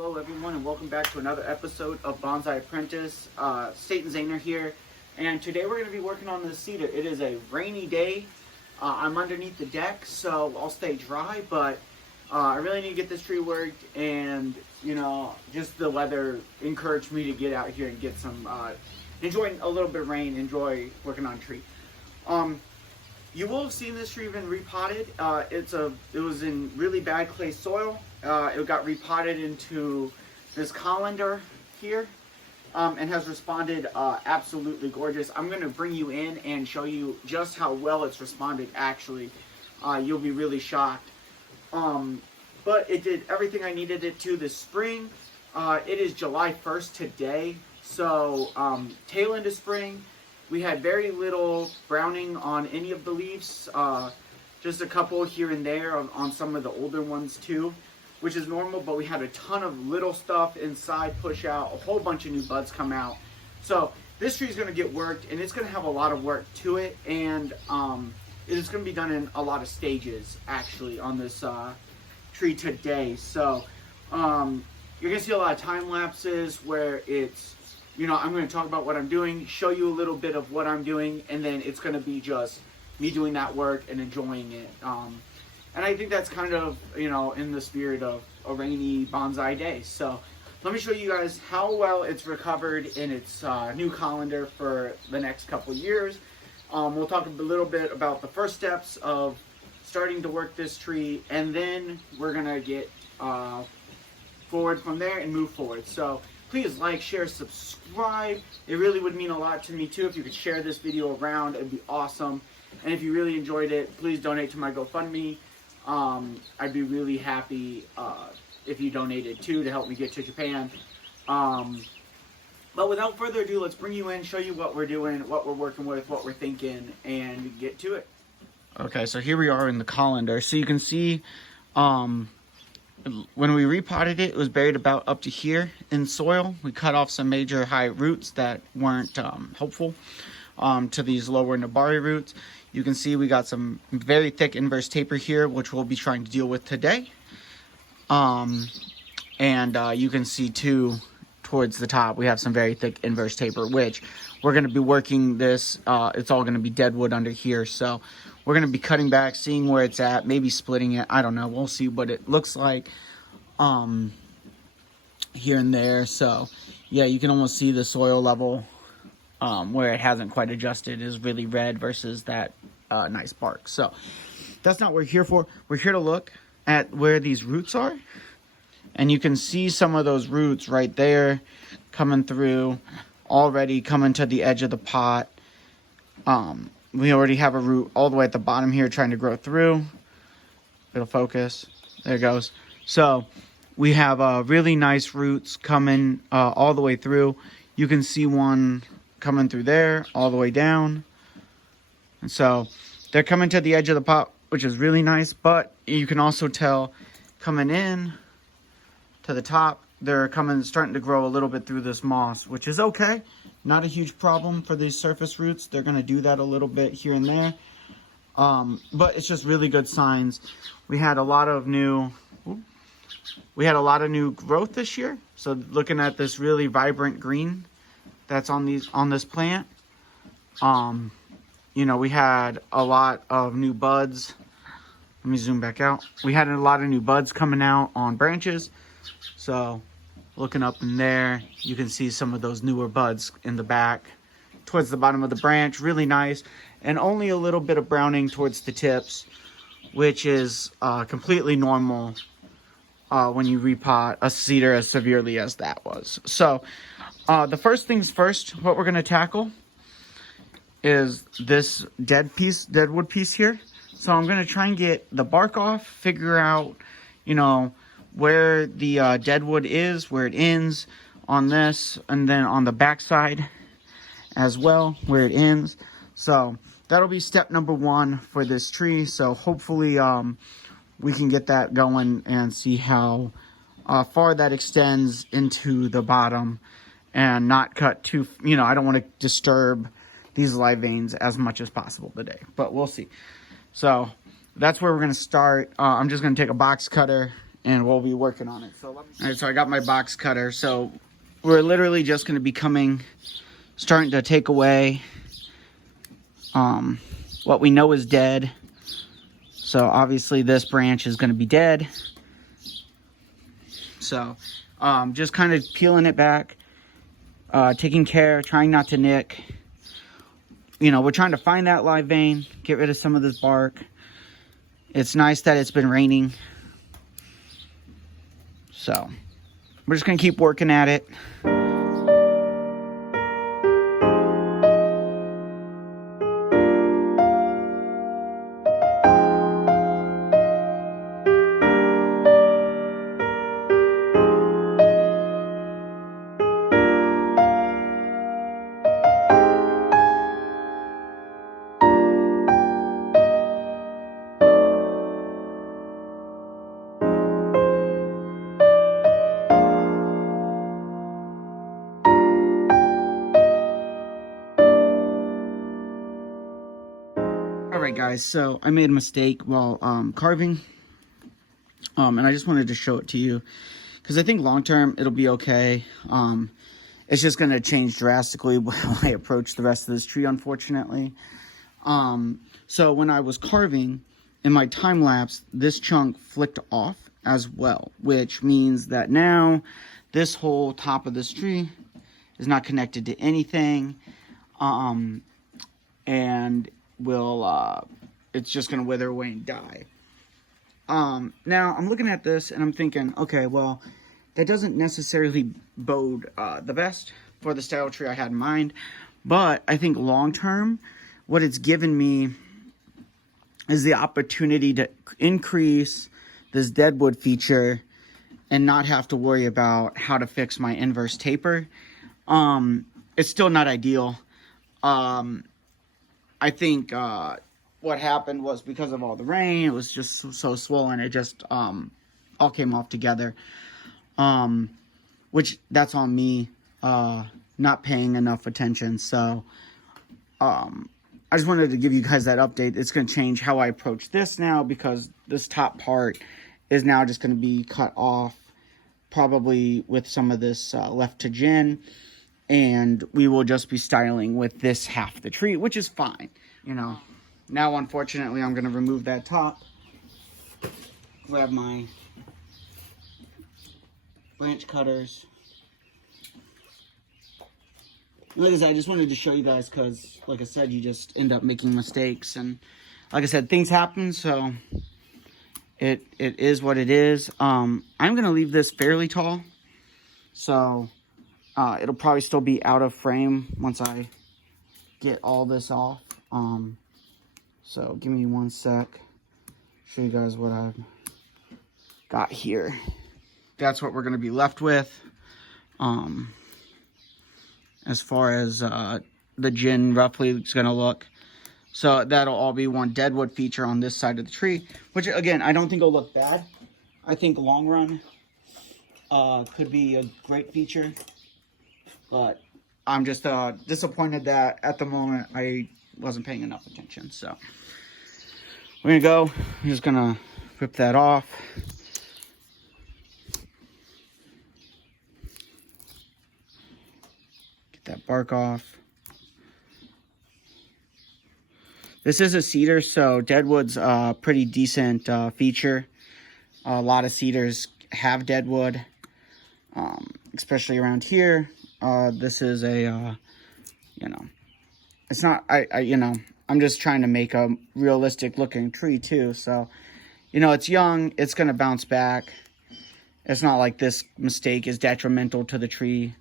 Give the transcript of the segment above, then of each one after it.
Hello everyone and welcome back to another episode of Bonsai Apprentice. Satan Zahner here, and today we're going to be working on this cedar. It is a rainy day. I'm underneath the deck, so I'll stay dry, but I really need to get this tree worked, and just the weather encouraged me to get out here and get some, enjoy a little bit of rain, enjoy working on a tree. You will have seen this tree been repotted. It was in really bad clay soil. It got repotted into this colander here, and has responded absolutely gorgeous. I'm going to bring you in and show you just how well it's responded actually. You'll be really shocked. But it did everything I needed it to this spring. It is July 1st today, so tail end of spring. We had very little browning on any of the leaves, just a couple here and there on some of the older ones too, which is normal, but we had a ton of little stuff inside push out, a whole bunch of new buds come out. So this tree is going to get worked, and it's going to have a lot of work to it, and it's going to be done in a lot of stages actually on this tree today. So you're going to see a lot of time lapses where it's, I'm going to talk about what I'm doing, show you a little bit of what I'm doing, and then it's going to be just me doing that work and enjoying it. And I think that's kind of, in the spirit of a rainy bonsai day. So let me show you guys how well it's recovered in its new colander for the next couple years. We'll talk a little bit about the first steps of starting to work this tree, and then we're going to get forward from there and move forward. So please like, share, subscribe. It really would mean a lot to me too if you could share this video around. It'd be awesome. And if you really enjoyed it, please donate to my GoFundMe. I'd be really happy if you donated too to help me get to Japan. But without further ado, let's bring you in, show you what we're doing, what we're working with, what we're thinking, and get to it. Okay, so here we are in the colander. So you can see when we repotted it, it was buried about up to here in soil. We cut off some major high roots that weren't helpful to these lower Nabari roots. You can see we got some very thick inverse taper here, which we'll be trying to deal with today. And you can see too, towards the top, we have some very thick inverse taper, which we're going to be working this. It's all going to be dead wood under here. So we're going to be cutting back, seeing where it's at, maybe splitting it. I don't know. We'll see what it looks like here and there. So yeah, you can almost see the soil level where it hasn't quite adjusted is really red versus that nice bark. So that's not what we're here for. We're here to look at where these roots are. And you can see some of those roots right there coming through, already coming to the edge of the pot. We already have a root all the way at the bottom here trying to grow through. It'll focus. There it goes. So we have really nice roots coming all the way through. You can see one coming through there all the way down. And so they're coming to the edge of the pot, which is really nice. But you can also tell coming in to the top, they're starting to grow a little bit through this moss, which is okay. Not a huge problem for these surface roots. They're going to do that a little bit here and there. But it's just really good signs. We had a lot of new growth this year. So looking at this really vibrant green that's on this plant. We had a lot of new buds. Let me zoom back out. We had a lot of new buds coming out on branches. So looking up in there, you can see some of those newer buds in the back towards the bottom of the branch. Really nice. And only a little bit of browning towards the tips, which is completely normal when you repot a cedar as severely as that was. So the first things first, what we're going to tackle is this deadwood piece here. So I'm going to try and get the bark off, figure out, where the deadwood is, where it ends on this, and then on the back side as well, where it ends. So that'll be step number one for this tree. So hopefully we can get that going and see how far that extends into the bottom and not cut too, I don't want to disturb these live veins as much as possible today, but we'll see. So that's where we're going to start. I'm just going to take a box cutter and we'll be working on it. So all right, so I got my box cutter. So we're literally just going to be starting to take away what we know is dead. So obviously this branch is going to be dead. So just kind of peeling it back, taking care, trying not to nick. You know, we're trying to find that live vein, get rid of some of this bark. It's nice that it's been raining. So we're just going to keep working at it. Alright guys, so I made a mistake while carving, and I just wanted to show it to you, because I think long term it'll be okay. It's just going to change drastically when I approach the rest of this tree, unfortunately. So when I was carving, in my time lapse, this chunk flicked off as well, which means that now this whole top of this tree is not connected to anything, and it's just gonna wither away and die. Now I'm looking at this and I'm thinking, okay, well, that doesn't necessarily bode the best for the style tree I had in mind, but I think long term, what it's given me is the opportunity to increase this deadwood feature and not have to worry about how to fix my inverse taper. It's still not ideal. I think what happened was because of all the rain, it was just so swollen, it just all came off together. Which that's on me, not paying enough attention. So I just wanted to give you guys that update. It's going to change how I approach this now, because this top part is now just going to be cut off, probably with some of this left to gin. And we will just be styling with this half of the tree, which is fine. You know, now unfortunately I'm going to remove that top, grab my branch cutters. Like I said, I just wanted to show you guys, because like I said, you just end up making mistakes, and like I said, things happen, so it is what it is. I'm going to leave this fairly tall, so it'll probably still be out of frame once I get all this off. So give me one sec. Show you guys what I've got here. That's what we're going to be left with. As far as the gin roughly is going to look. So that'll all be one deadwood feature on this side of the tree, which again, I don't think will look bad. I think long run could be a great feature. But I'm just disappointed that at the moment I wasn't paying enough attention. So we're gonna go. I'm just gonna rip that off. Get that bark off. This is a cedar, so deadwood's a pretty decent feature. A lot of cedars have deadwood, especially around here. This is a, you know, it's not, you know, I'm just trying to make a realistic looking tree too. So, you know, it's young, it's going to bounce back. It's not like this mistake is detrimental to the tree.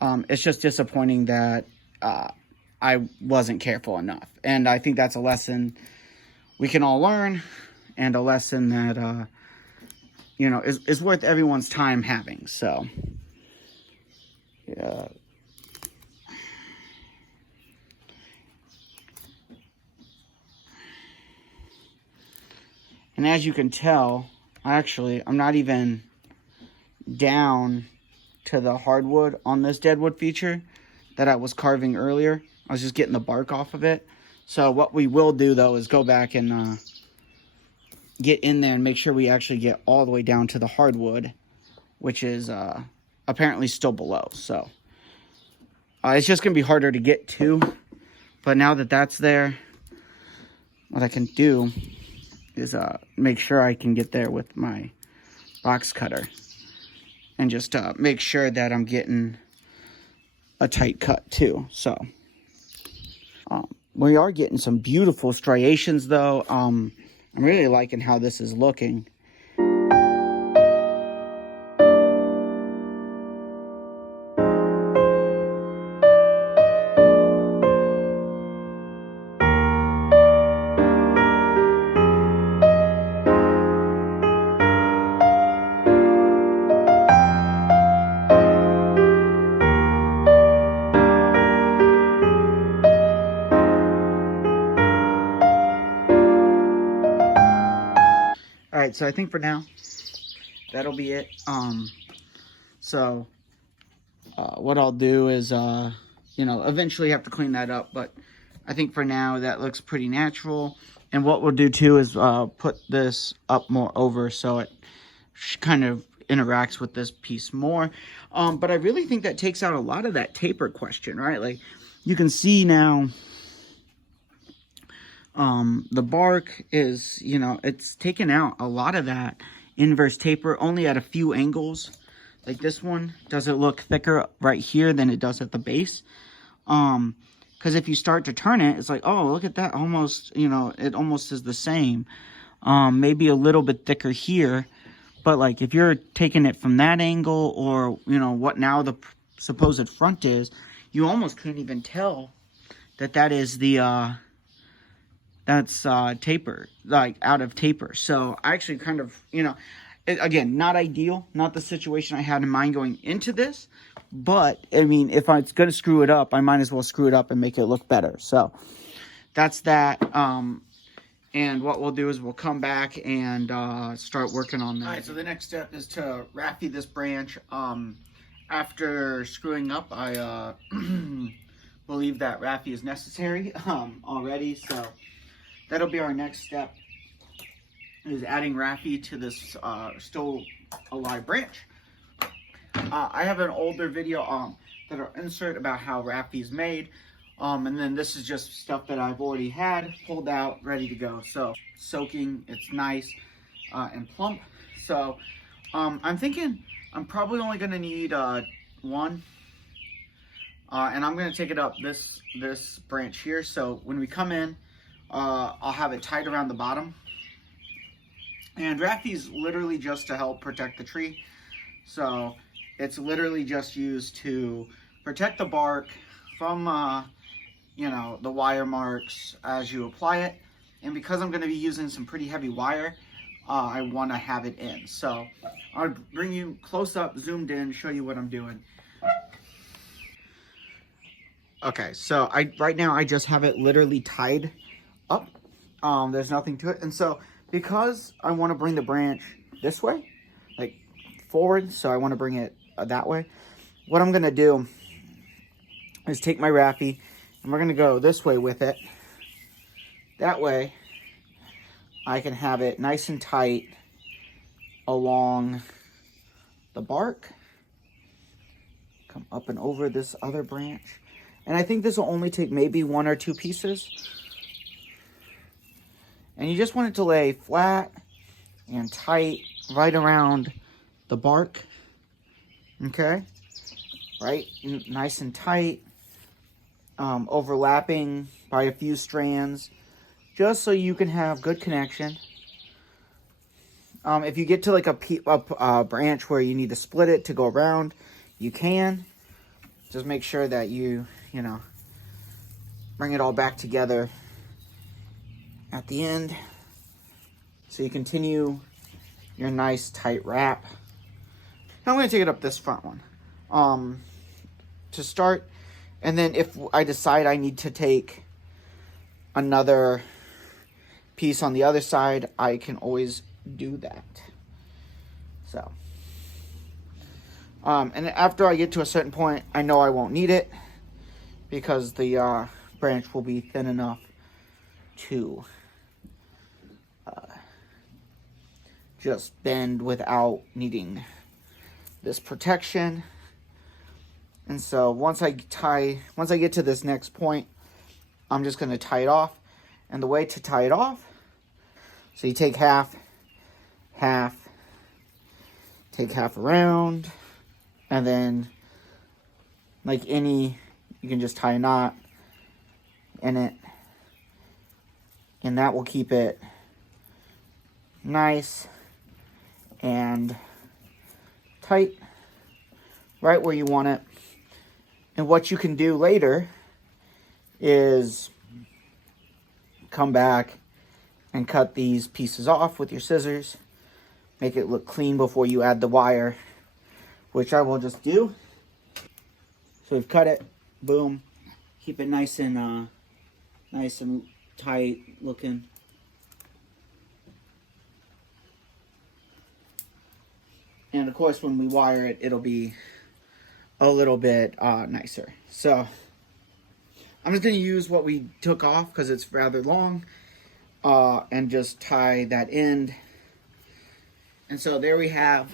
It's just disappointing that, I wasn't careful enough. And I think that's a lesson we can all learn, and a lesson that, you know, is worth everyone's time having. So, yeah. And as you can tell, I'm not even down to the hardwood on this deadwood feature that I was carving earlier. I was just getting the bark off of it. So what we will do, though, is go back and get in there and make sure we actually get all the way down to the hardwood, which is apparently still below. So it's just going to be harder to get to. But now that that's there, what I can do is make sure I can get there with my box cutter. And just make sure that I'm getting a tight cut too. So we are getting some beautiful striations though. I'm really liking how this is looking. All right, so I think for now, that'll be it. What I'll do is, eventually have to clean that up, but I think for now that looks pretty natural. And what we'll do too is put this up more over so it kind of interacts with this piece more. But I really think that takes out a lot of that taper question, right? Like you can see now, the bark is, it's taken out a lot of that inverse taper only at a few angles. Like this one doesn't look thicker right here than it does at the base. Because if you start to turn it, it's like, oh, look at that. Almost, it almost is the same. Maybe a little bit thicker here. But like if you're taking it from that angle or, what now the supposed front is, you almost couldn't even tell that is the, that's taper, like out of taper. So I actually kind of, again, not ideal, not the situation I had in mind going into this. But, I mean, if I'm going to screw it up, I might as well screw it up and make it look better. So that's that. And what we'll do is we'll come back and start working on that. All right, so the next step is to raffy this branch. After screwing up, I believe that raffy is necessary already. So that'll be our next step, is adding raffy to this still alive branch. I have an older video that I'll insert about how raffy is made. And then this is just stuff that I've already had pulled out, ready to go. So soaking, it's nice and plump. So I'm thinking I'm probably only going to need one. And I'm going to take it up this branch here. So when we come in, I'll have it tied around the bottom. And raffy is literally just to help protect the tree. So it's literally just used to protect the bark from, the wire marks as you apply it. And because I'm going to be using some pretty heavy wire, I want to have it in. So I'll bring you close up, zoomed in, show you what I'm doing. Okay, so right now I just have it literally tied up. There's nothing to it. And so because I want to bring the branch this way, like forward, so I want to bring it that way, what I'm going to do is take my raffy and we're going to go this way with it. That way I can have it nice and tight along the bark. Come up and over this other branch. And I think this will only take maybe 1 or 2 pieces. And you just want it to lay flat and tight right around the bark. Okay? Right? Nice and tight. Overlapping by a few strands. Just so you can have good connection. If you get to like a branch where you need to split it to go around, you can. Just make sure that you bring it all back together at the end. So you continue your nice tight wrap. Now I'm going to take it up this front one to start. And then if I decide I need to take another piece on the other side, I can always do that. So, and after I get to a certain point, I know I won't need it because the branch will be thin enough to just bend without needing this protection. And so once I get to this next point, I'm just going to tie it off. And the way to tie it off, so you take half, take half around, and then you can just tie a knot in it, and that will keep it nice and tight right where you want it. And what you can do later is come back and cut these pieces off with your scissors. Make it look clean before you add the wire, which I will just do. So we've cut it, boom. Keep it nice and tight looking. And of course, when we wire it, it'll be a little bit nicer. So I'm just going to use what we took off because it's rather long, and just tie that end. And so there we have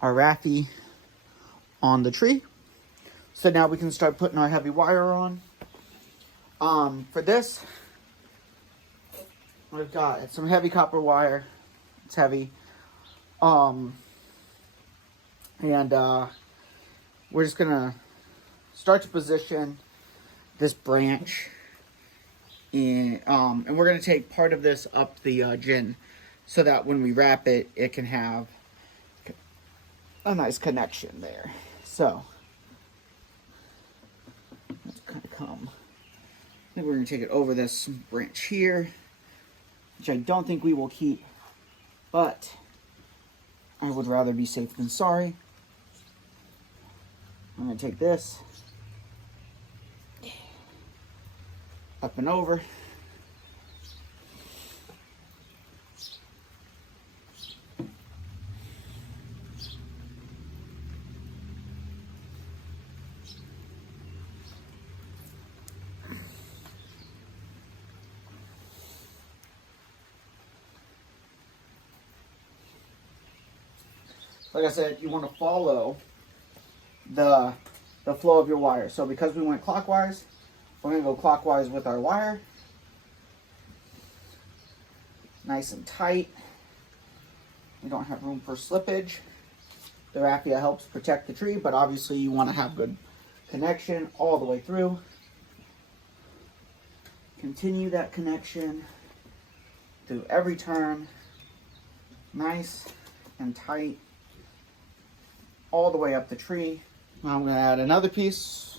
our Raffi on the tree. So now we can start putting our heavy wire on. For this, we've got some heavy copper wire. It's heavy. And we're just gonna start to position this branch in, and we're gonna take part of this up the gin, so that when we wrap it, it can have a nice connection there. So let's kind of come. I think we're gonna take it over this branch here, which I don't think we will keep, but I would rather be safe than sorry. I'm going to take this up and over. Like I said, you want to follow the flow of your wire. So because we went clockwise, we're going to go clockwise with our wire. Nice and tight. We don't have room for slippage. The raffia helps protect the tree, but obviously you want to have good connection all the way through. Continue that connection through every turn. Nice and tight all the way up the tree. Now I'm going to add another piece.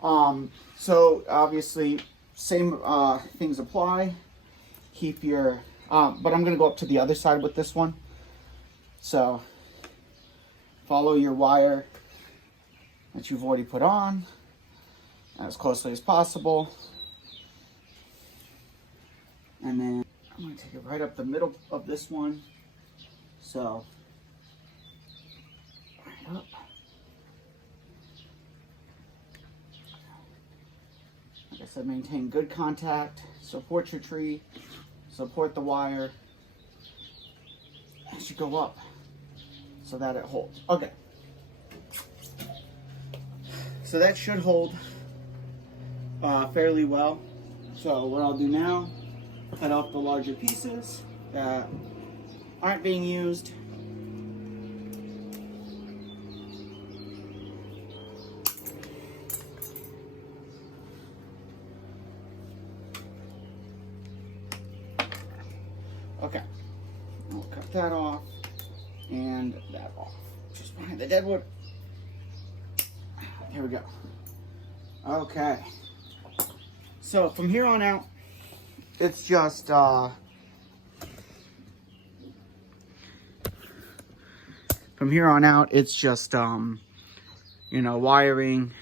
So obviously same things apply. Keep your, but I'm going to go up to the other side with this one. So follow your wire that you've already put on as closely as possible. And then I'm going to take it right up the middle of this one. So right up. Like I said, maintain good contact, support your tree, support the wire as you go up so that it holds. Okay. So that should hold fairly well. So what I'll do now, cut off the larger pieces that aren't being used. Okay, I'll cut that off and that off. Just behind the deadwood. Here we go. Okay. So from here on out, it's just you know, wiring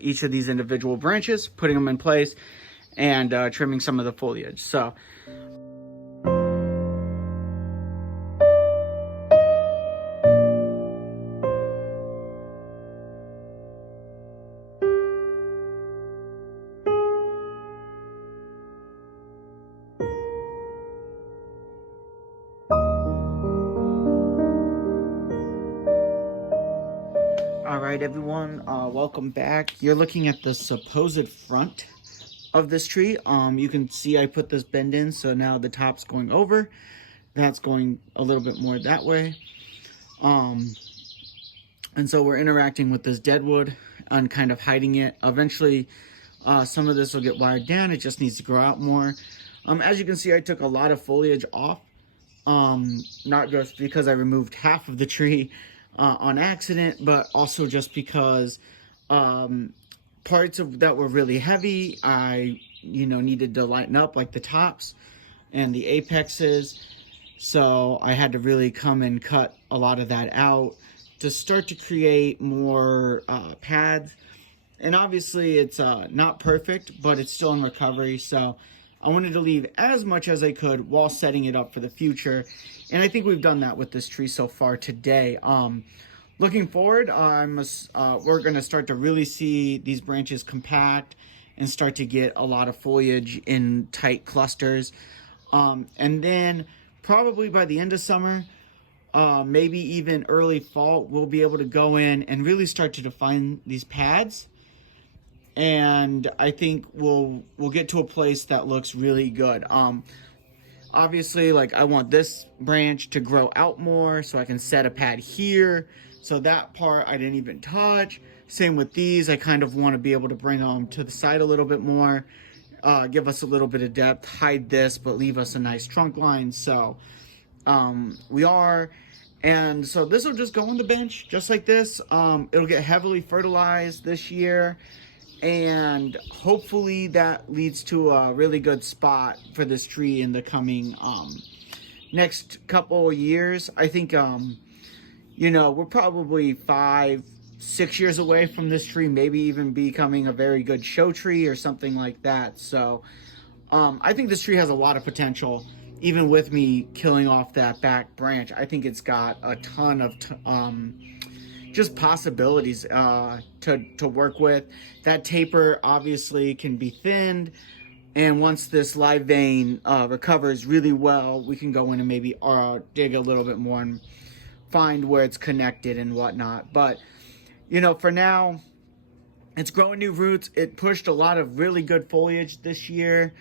each of these individual branches, putting them in place, and trimming some of the foliage. So Alright everyone, welcome back. You're looking at the supposed front of this tree. You can see I put this bend in, so now the top's going over. That's going a little bit more that way. And so we're interacting with this dead wood and kind of hiding it. Eventually, some of this will get wired down. It just needs to grow out more. As you can see, I took a lot of foliage off. Not just because I removed half of the tree on accident, but also just because parts of that were really heavy, I needed to lighten up, like the tops and the apexes. So I had to really come and cut a lot of that out to start to create more pads. And obviously it's not perfect, but it's still in recovery. So I wanted to leave as much as I could while setting it up for the future. And I think we've done that with this tree so far today. Looking forward, we're going to start to really see these branches compact and start to get a lot of foliage in tight clusters. And then probably by the end of summer, maybe even early fall, we'll be able to go in and really start to define these pads. And I think we'll get to a place that looks really good. Obviously, like, I want this branch to grow out more so I can set a pad here. So that part I didn't even touch. Same with these. I kind of want to be able to bring them to the side a little bit more, give us a little bit of depth, hide this, but leave us a nice trunk line. So we are. And so this will just go on the bench just like this. It'll get heavily fertilized this year. And hopefully that leads to a really good spot for this tree in the coming next couple of years. I think we're probably 5-6 years away from this tree maybe even becoming a very good show tree or something like that. So I think this tree has a lot of potential. Even with me killing off that back branch, I think it's got a ton of just possibilities to work with. That taper obviously can be thinned, and once this live vein recovers really well, we can go in and maybe dig a little bit more and find where it's connected and whatnot. But for now, it's growing new roots. It pushed a lot of really good foliage this year.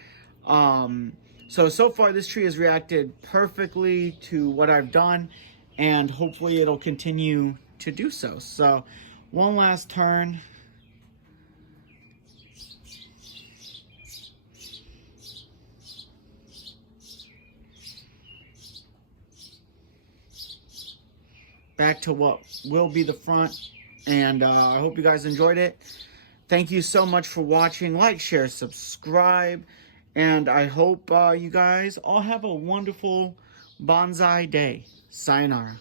So far this tree has reacted perfectly to what I've done, and hopefully it'll continue to do so. So one last turn. Back to what will be the front, and I hope you guys enjoyed it. Thank you so much for watching. Like, share, subscribe, and I hope you guys all have a wonderful bonsai day. Sayonara.